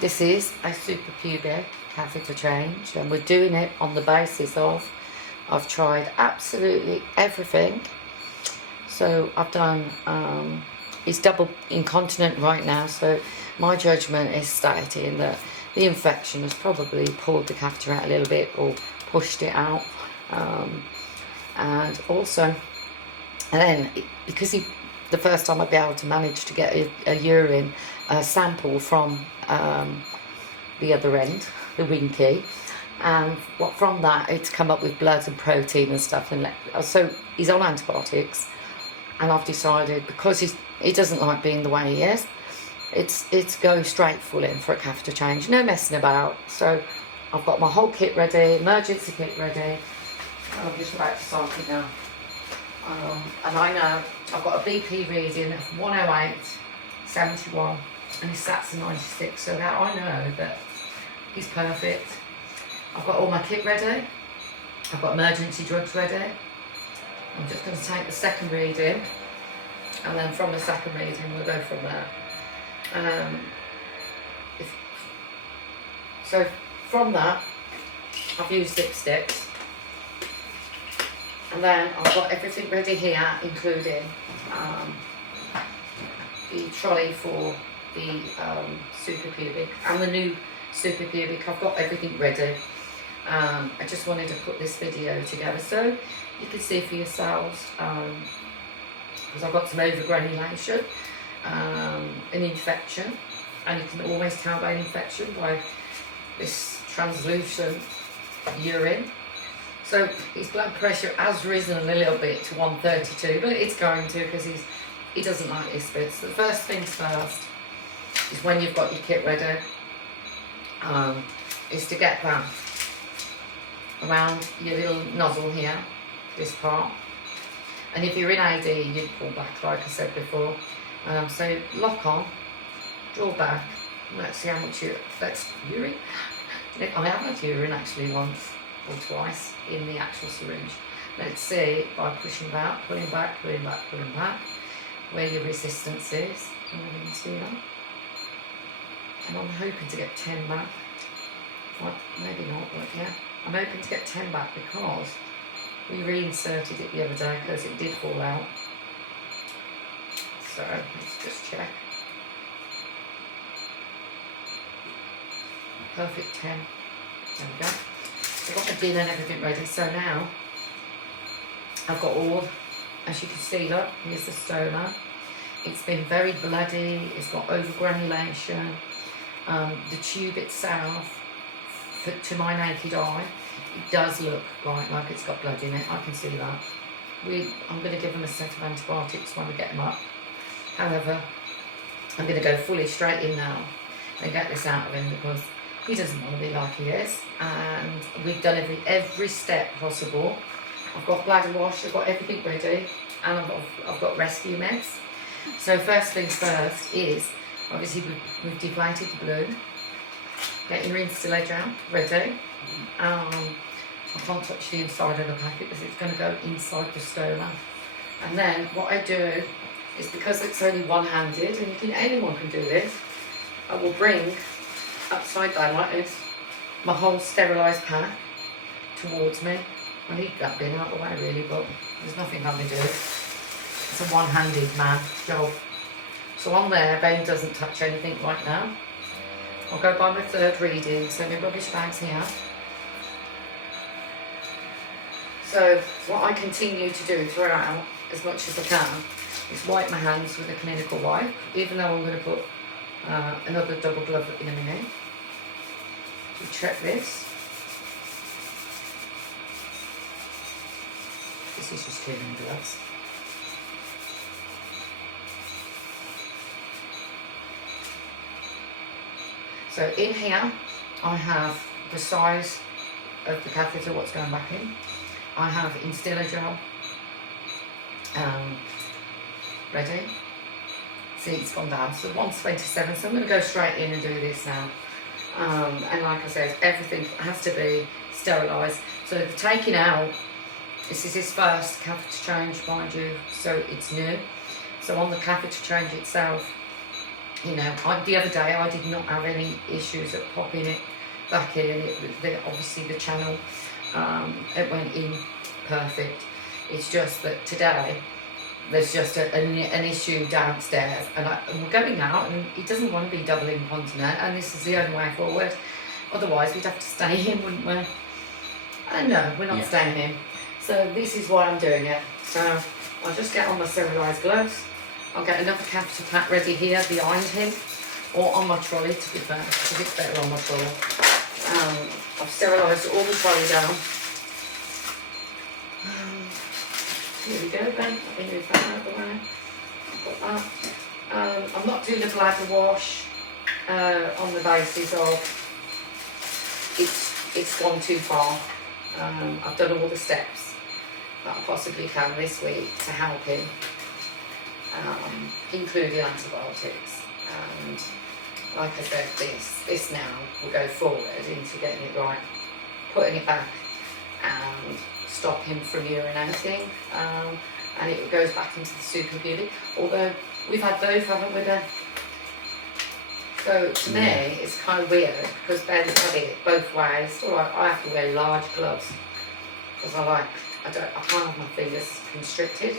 This is a suprapubic catheter change, and we're doing it on the basis of I've tried absolutely everything. So I've done, he's double incontinent right now, so my judgment is stating that the infection has probably pulled the catheter out a little bit or pushed it out. And also, and then because the first time I'd be able to manage to get a urine sample from the other end, the winky, and from that it's come up with blood and protein and stuff, and so he's on antibiotics, and I've decided because he doesn't like being the way he is, it's go straight full in for a catheter change, no messing about. So I've got my whole kit ready, emergency kit ready, and I'm just about to start it now. And I know I've got a BP reading of 108/71, and his stats are 96, so that I know that he's perfect. I've got all my kit ready, I've got emergency drugs ready. I'm just going to take the second reading, and then from the second reading we'll go from there. So from that I've used dipsticks, and then I've got everything ready here, including the trolley for the suprapubic and the new suprapubic. I've got everything ready. I just wanted to put this video together so you can see for yourselves, because I've got some overgranulation, an infection, and you can always tell by an infection by this translucent urine. So his blood pressure has risen a little bit to 132, but it's going to, because he doesn't like this bit. So the first things first is, when you've got your kit ready, is to get that around your little nozzle here, this part. And if you're in AD, you pull back like I said before. So lock on, draw back, and let's see how much urine. I have had urine actually once or twice in the actual syringe. Let's see, by pushing back, pulling back, pulling back, pulling back, where your resistance is. And you can see that. And I'm hoping to get 10 back. Well, maybe not, but yeah. I'm hoping to get 10 back because we reinserted it the other day because it did fall out. So let's just check. Perfect 10. There we go. I've got my dinner and everything ready. So now I've got all, as you can see, look, here's the stoma. It's been very bloody. It's got overgranulation. The tube itself, to my naked eye, it does look like it's got blood in it. I can see that. I'm going to give him a set of antibiotics when we get him up. However, I'm going to go fully straight in now and get this out of him, because he doesn't want to be like he is. And we've done every step possible. I've got bladder wash, I've got everything ready, and I've got rescue meds. So first things first is, obviously we've deflated the balloon. Get your instillator ready. I can't touch the inside of the packet because it's going to go inside the stoma. And then what I do is, because it's only one-handed, and anyone can do this, I will bring upside down like this my whole sterilised pack towards me. I need that bin out of the way really, but there's nothing I can do. It's a one-handed man job. So on there, Ben doesn't touch anything right now. I'll go by my third reading, so my rubbish bag's here. So what I continue to do throughout, as much as I can, is wipe my hands with a clinical wipe, even though I'm going to put another double glove in a minute. So check this. This is just cleaning gloves. So in here, I have the size of the catheter, what's going back in. I have instiller gel ready. See, it's gone down. So 127. So I'm going to go straight in and do this now. And like I said, everything has to be sterilised. So the taking out, this is his first catheter change, mind you, so it's new. So on the catheter change itself, You know, the other day I did not have any issues at popping it back in. Obviously the channel, it went in perfect. It's just that today there's just an issue downstairs, and we're going out, and he doesn't want to be double incontinent, and this is the only way forward. Otherwise, we'd have to stay in, wouldn't we? And no, we're not staying in. So this is why I'm doing it. So I'll just get on my sterilised gloves. I'll get another catheter pack ready here behind him, or on my trolley, to be fair, because it's better on my trolley. I've sterilised all the trolley down. Here we go, Ben. Let me move that out of the way. I've got that. I'm not doing a bladder wash on the basis of it's gone too far. I've done all the steps that I possibly can this week to help him, including antibiotics. And like I said, this now will go forward into getting it right, putting it back, and stop him from urinating, and it goes back into the super beauty. Although we've had both, haven't we, Ben? So to me, it's kind of weird because Ben's had it both ways. So I have to wear large gloves because I can't have my fingers constricted.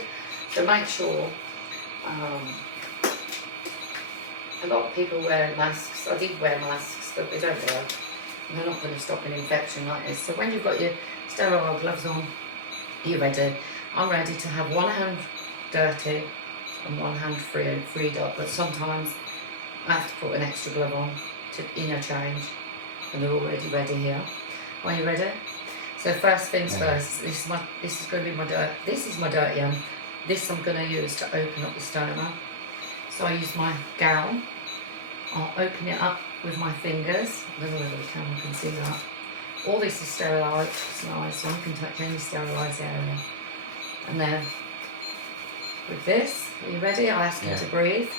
So make sure. A lot of people wear masks. I did wear masks, but they don't work. They're not going to stop an infection like this. So when you've got your sterile gloves on, you're ready. I'm ready to have one hand dirty and one hand freed up, but sometimes I have to put an extra glove on to interchange, and they're already ready here. Are you ready? So first things first. This is going to be my dirt. This is my dirty hand. This I'm going to use to open up the stoma. So I use my gown. I'll open it up with my fingers. I don't know whether the camera can see that. All this is sterilised, it's nice, so I can touch any sterilised area. And then with this, are you ready? I ask you to breathe.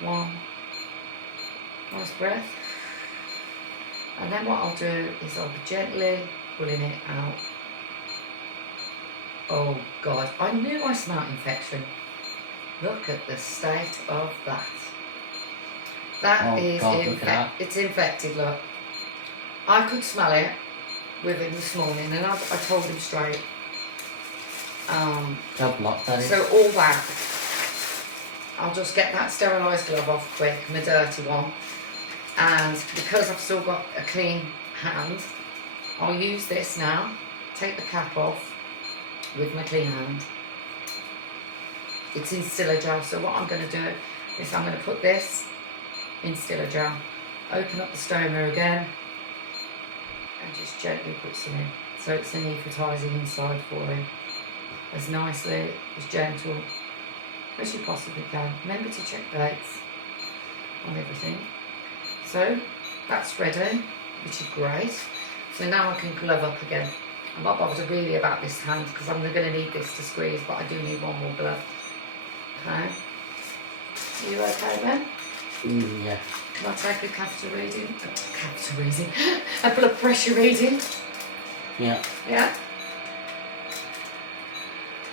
One, nice breath. And then what I'll do is I'll be gently pulling it out. Oh God, I knew I smelled infection. Look at the state of that. That is infected. It's infected, look. I could smell it with him this morning, and I told him straight. So all that, I'll just get that sterilised glove off quick, my dirty one. And because I've still got a clean hand, I'll use this now, take the cap off with my clean hand. It's in Stillagel, so what I'm going to do is I'm going to put this in Stillagel, open up the stoma again, and just gently put some in. So it's anaesthetising inside for him. As nicely, as gentle as you possibly can. Remember to check dates on everything. So that's ready, which is great. So now I can glove up again. I'm not bothered really about this hand because I'm going to need this to squeeze, but I do need one more glove. Okay. Are you okay, Ben? Yeah. Can I take a catheter reading? A blood pressure reading? Yeah. Yeah?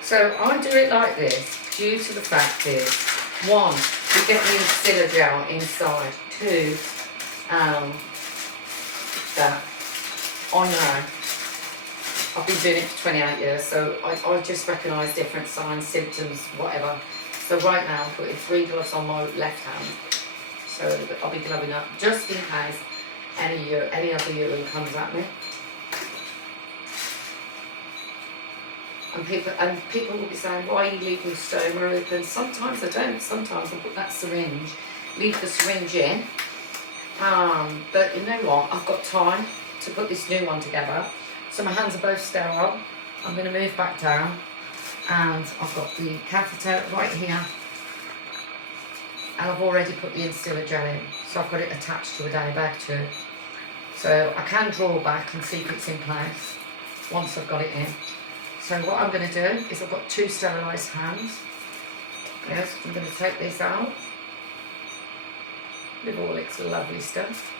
So I do it like this due to the fact is, one, you get the Stillagel inside. Two, that I know. I've been doing it for 28 years, so I just recognise different signs, symptoms, whatever. So right now I'm putting 3 gloves on my left hand. So I'll be gloving up just in case any other urine comes at me. And people will be saying, why are you leaving the stoma open? Sometimes I don't. Sometimes I put that syringe, leave the syringe in. But you know what? I've got time to put this new one together. So my hands are both sterile. I'm going to move back down, and I've got the catheter right here. And I've already put the Stillagel in, so I've got it attached to a day bag too. So I can draw back and see if it's in place once I've got it in. So what I'm going to do is I've got 2 sterilised hands. Yes, I'm going to take this out with all its lovely stuff.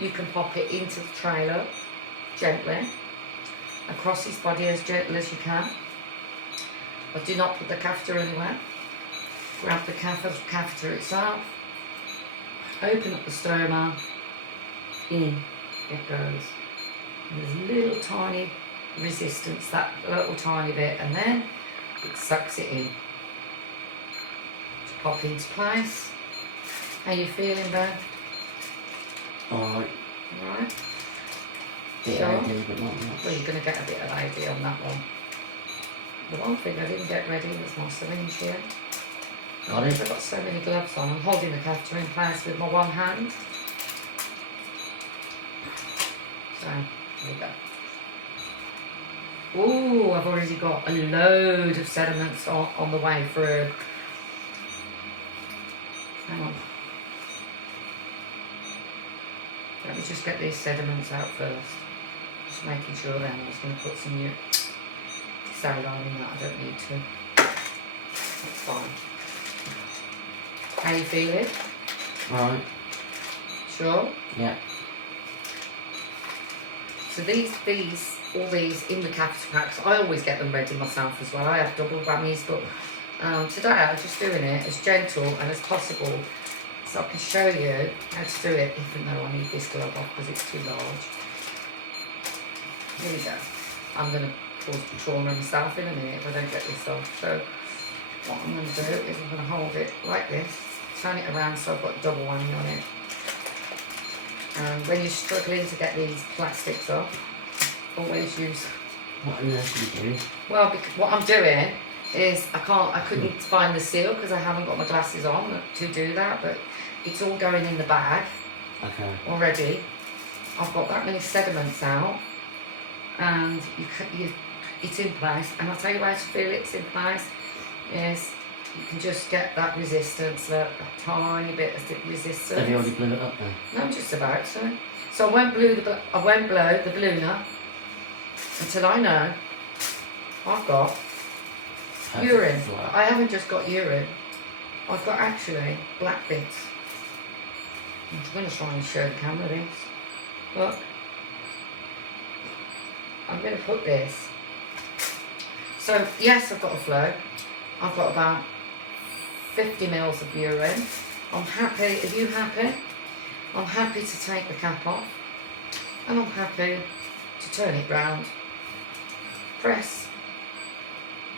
You can pop it into the trailer gently, across his body as gentle as you can. But do not put the catheter anywhere. Grab the catheter itself, open up the stoma, in it goes. And there's a little tiny resistance, that little tiny bit, and then it sucks it in. To pop into place. How you feeling, Ben? Alright. Alright? Bit Sure. AD, but not much. Well, you're going to get a bit of AD on that one. The one thing I didn't get ready was my syringe here. Got it? I've got so many gloves on. I'm holding the catheter in place with my one hand. So, here we go. Ooh, I've already got a load of sediments on the way through. Hang on. Let me just get these sediments out first. Just making sure then. I'm just going to put some new saline in that. I don't need to. That's fine. How you feeling? Alright. Sure? Yeah. So all these in the catheter packs, I always get them ready myself as well. I have double whammies, but today I'm just doing it as gentle and as possible so I can show you how to do it, even though I need this glove off because it's too large. Here we go. I'm going to cause trauma myself in a minute if I don't get this off. So what I'm going to do is I'm going to hold it like this, turn it around so I've got double whammy on it. And when you're struggling to get these plastics off, always use. What on earth are you doing? Well, what I'm doing is I couldn't find the seal because I haven't got my glasses on to do that, but it's all going in the bag. Okay. Already. I've got that many sediments out, and it's in place. And I'll tell you where to feel it's in place is you can just get that resistance, a tiny bit of resistance. Have you already blew it up then? No, I'm just about to. So I won't blow the ballooner until I know I've got urine. Flat. I haven't just got urine. I've got actually black bits. I'm going to try and show the camera this. Look. I'm going to put this. So yes, I've got a flow. I've got about 50 mils of urine. I'm happy. Are you happy? I'm happy to take the cap off. And I'm happy to turn it round. Press.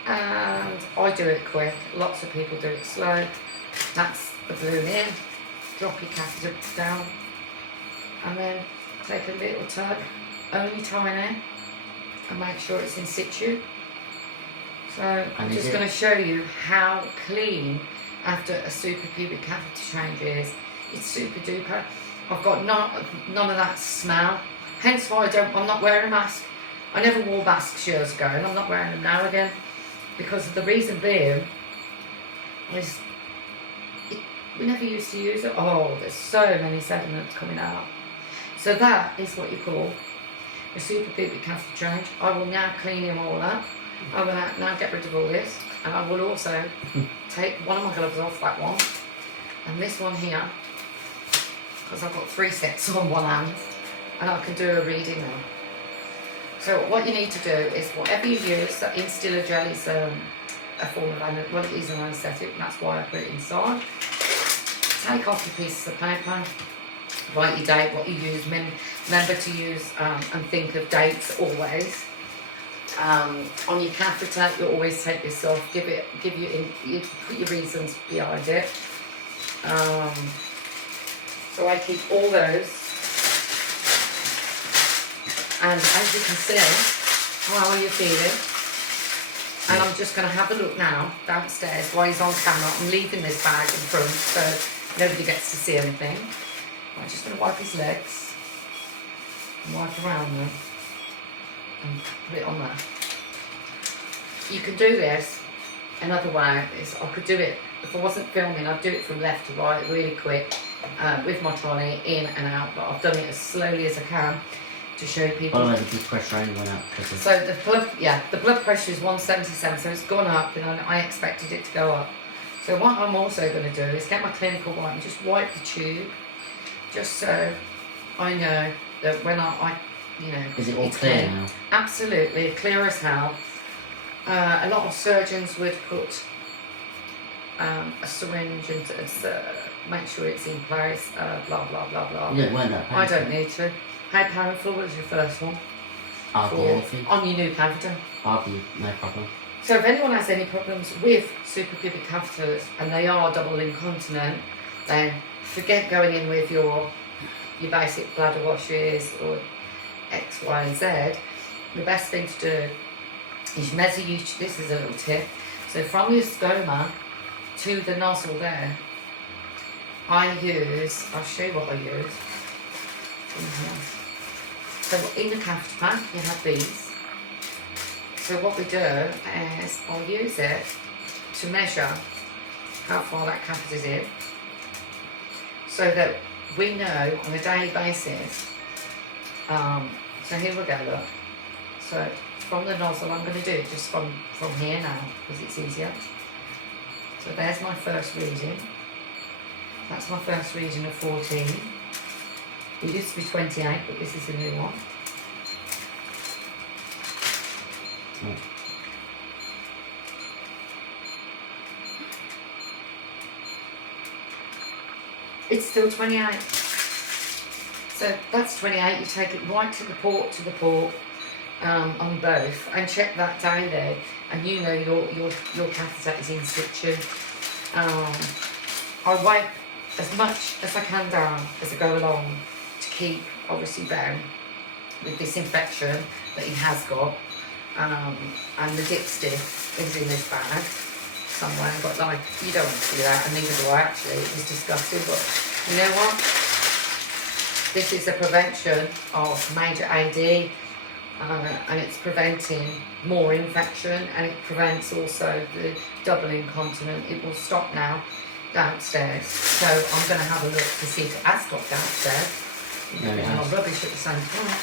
And I do it quick. Lots of people do it slow. That's the balloon in. Drop your catheter down. And then take a little tug. Only tiny. And make sure it's in situ. So I'm just going to show you how clean after a suprapubic catheter change is. It's super duper. I've got none of that smell. Hence why I'm not wearing a mask. I never wore masks years ago and I'm not wearing them now again. Because of the reason being is we never used to use it. Oh, there's so many sediments coming out. So that is what you call a suprapubic catheter change. I will now clean them all up. I will now get rid of all this, and I will also take one of my gloves off, that one, and this one here, because I've got 3 sets on one hand, and I can do a reading now. So what you need to do is whatever you use, that Instiller gel is a form of it is an anaesthetic, and that's why I put it inside. Take off your pieces of paper, write your date, what you use, remember to use and think of dates always. On your catheter, you always take this off. You put your reasons behind it. So I keep all those. And as you can see, how are you feeling? And I'm just going to have a look now downstairs while he's on camera. I'm leaving this bag in front so nobody gets to see anything. I'm just going to wipe his legs and wipe around them. And put it on there. You can do this another way is I could do it if I wasn't filming. I'd do it from left to right really quick with my trolley in and out, but I've done it as slowly as I can to show people. Oh, the blood pressure only went up. So the blood pressure is 177, so it's gone up, and I expected it to go up. So what I'm also going to do is get my clinical wipe and just wipe the tube, just so I know that when I is it all clear now? Absolutely, clear as hell. A lot of surgeons would put a syringe into make sure it's in place, blah, blah, blah, blah. Yeah, it weren't that I painful. don't need to. How painful was your first one? Hardly anything. On your new catheter? Hardly, no problem. So if anyone has any problems with suprapubic catheters and they are double incontinent, then forget going in with your basic bladder washes or X, Y and Z. The best thing to do is measure this is a little tip. So from your stoma to the nozzle there, I'll show you what I use. So in the catheter pack you have these. So what we do is I'll use it to measure how far that catheter is in, so that we know on a daily basis. So here we go, look. So from the nozzle, I'm going to do it just from here now because it's easier. So there's my first reading. That's my first reading of 14. It used to be 28, but this is a new one. It's still 28. So that's 28. You take it right to the port on both, and check that down there, and you know your catheter is in situ. I wipe as much as I can down as I go along to keep obviously down with this infection that he has got. And the dipstick is in this bag somewhere, but like, you don't want to see that, and neither do I actually. It was disgusting, but you know what? This is a prevention of major AD, and it's preventing more infection, and it prevents also the double incontinent. It will stop now downstairs, so I'm going to have a look to see if it has stopped downstairs. No, it has. Rubbish at the same time.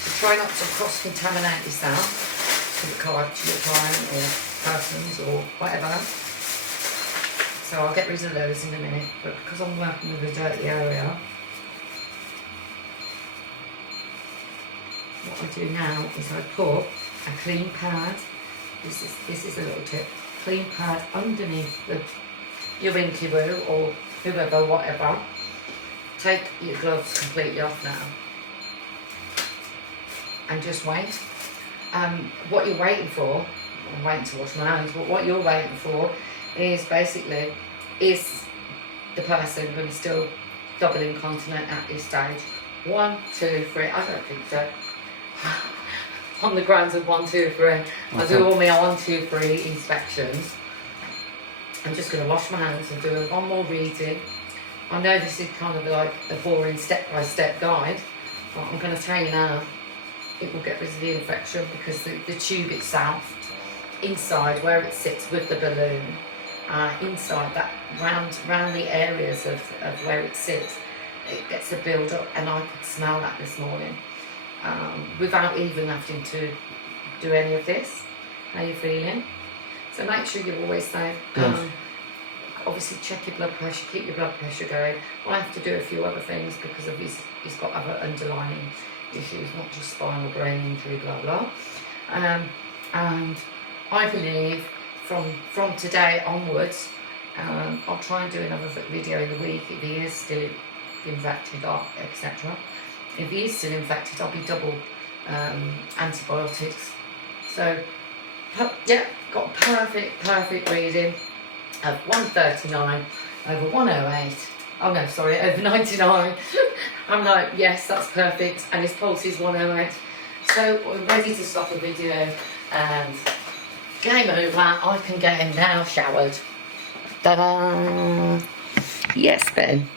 So try not to cross-contaminate yourself to your client or persons or whatever. So I'll get rid of those in a minute, but because I'm working with a dirty area, what I do now is I put a clean pad. This is a little tip. Clean pad underneath your Winky-Woo or whoever, whatever. Take your gloves completely off now, and just wait. What you're waiting for, I'm waiting to wash my hands, but what you're waiting for is basically, is the person going to still double incontinent at this stage? 1, 2, 3, I don't think so. On the grounds of 1, 2, 3, I do all my 1, 2, 3 inspections. I'm just going to wash my hands and do one more reading. I know this is kind of like a boring step-by-step guide, but I'm going to tell you now, it will get rid of the infection, because the tube itself, inside where it sits with the balloon, inside that, round the areas of where it sits, it gets a build up, and I could smell that this morning, without even having to do any of this. How are you feeling? So make sure you're always safe. Obviously check your blood pressure, keep your blood pressure going. I have to do a few other things because of he's got other underlying issues, not just spinal brain injury, blah blah. And I believe from today onwards, I'll try and do another video in the week if he is still infected, etc. If he is still infected, I'll be double antibiotics. So yeah, got perfect reading of 139 over 108. Oh no, sorry, over 99. I'm like, yes, that's perfect, and his pulse is 108. So we're ready to stop the video, and game over. I can get him now showered. Ta-da! Yes, Ben.